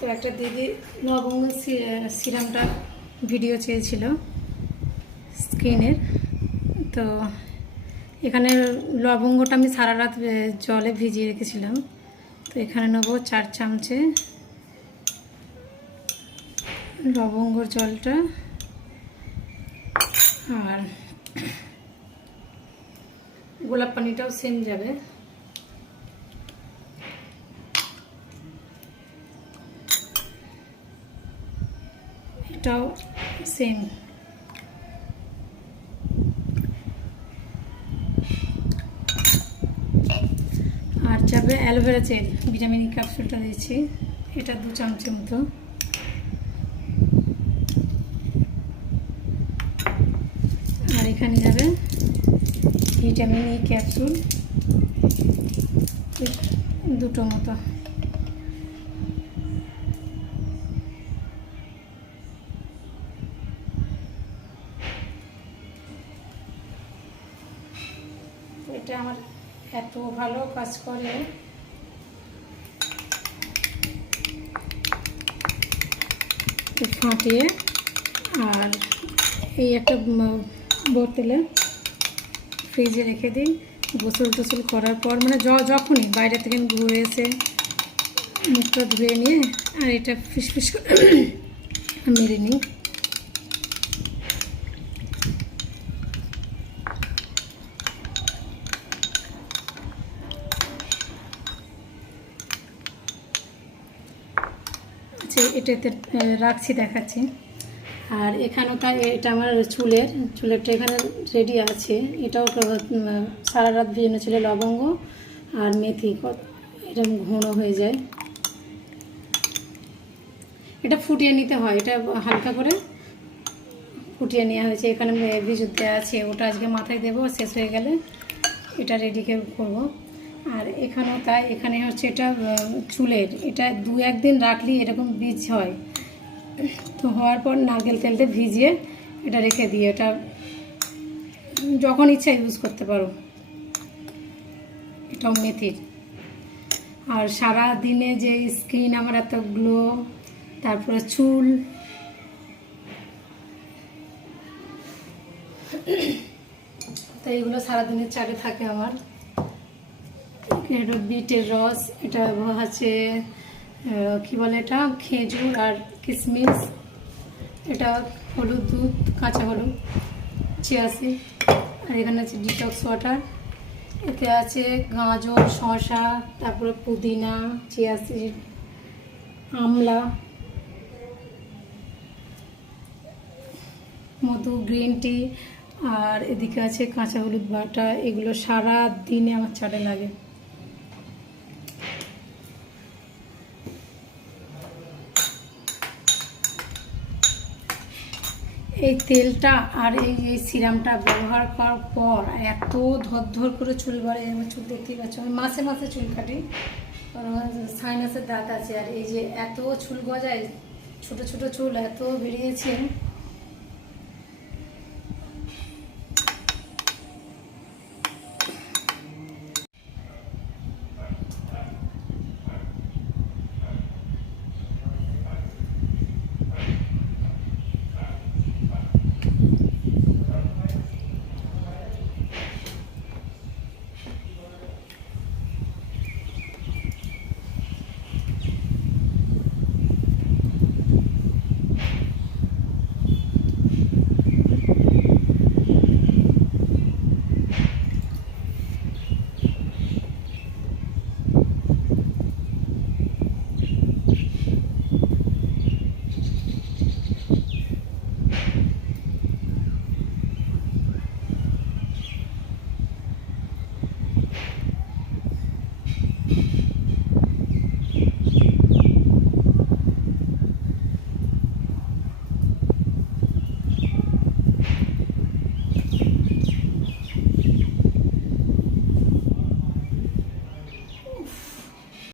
তো একটা দিদি লবঙ্গ সিরামটা ভিডিও চেয়েছিল স্কিনের। তো এখানে লবঙ্গটা আমি সারা রাত জলে ভিজিয়ে রেখেছিলাম। তো এখানে নেব 4 চামচে লবঙ্গর জলটা, আর গোলাপ পানিটাও সেম যাবে। এটাও সেম। আর যাবে অ্যালোভেরা জেল, ভিটামিন ই ক্যাপসুলটা দিয়েছি, এটা 2 চামচের মতো। আর এখানে যাবে ভিটামিন ই ক্যাপসুল 2টো মতো। এটা আমার এত ভালো কাজ করে, ফাটিয়ে আর এই একটা বোতলে ফ্রিজে রেখে দিই। গোসল টোসল করার পর মানে যখনই বাইরে থেকে ঘুরে এসে মুখটা ধুয়ে নিয়ে আর এটা ফিসফিস করে মেরে নিই। আচ্ছা, এটাতে রাখছি, দেখাচ্ছি। আর এখানেও তাই, এটা আমার চুলেরটা এখানে রেডি আছে। এটাও সারা রাত ভিজানো ছিল, লবঙ্গ আর মেথি, এরকম ঘন হয়ে যায়। এটা ফুটিয়ে নিতে হয়, এটা হালকা করে ফুটিয়ে নেওয়া হয়েছে। এখানে বিদ্যুৎ দেওয়া আছে, ওটা আজকে মাথায় দেবো, শেষ হয়ে গেলে এটা রেডিকে করব। আর এখানেও তাই, এখানে হচ্ছে এটা চুলের, এটা 2-1 দিন রাখলেই এরকম বীজ হয়। তো হওয়ার পর নারকেল তেলতে ভিজিয়ে এটা রেখে দিয়ে এটা যখন ইচ্ছা ইউজ করতে পারো। এটাও মেথির। আর সারা দিনে যে স্কিন আমার এত গ্লো, তারপরে চুল, তো এইগুলো সারাদিনের চালে থাকে আমার। এটা বিটের রস, এটা হচ্ছে কী বলে, এটা খেজুর আর কিশমিশ, এটা হলুদ দুধ, কাঁচা হলুদ, চিয়া সিড, আর এখানে আছে ডিটক্স ওয়াটার। এতে আছে গাজর, শসা, তারপরে পুদিনা, চিয়া সিড, আমলা, মধু, গ্রিন টি, আর এদিকে আছে কাঁচা হলুদ বাটা। এগুলো সারা দিনে আমার চাটে লাগে। এই তেলটা আর এই সিরামটা ব্যবহার করার পর এত ধর করে চুল বাড়ে, আমার চুল দেখতেই পাচ্ছ। আমি মাসে মাসে চুল কাটি, কারণ সাইনাসের দাঁত আছে। আর এই যে এত চুল গজায়, ছোট ছোট চুল এত বেরিয়েছে।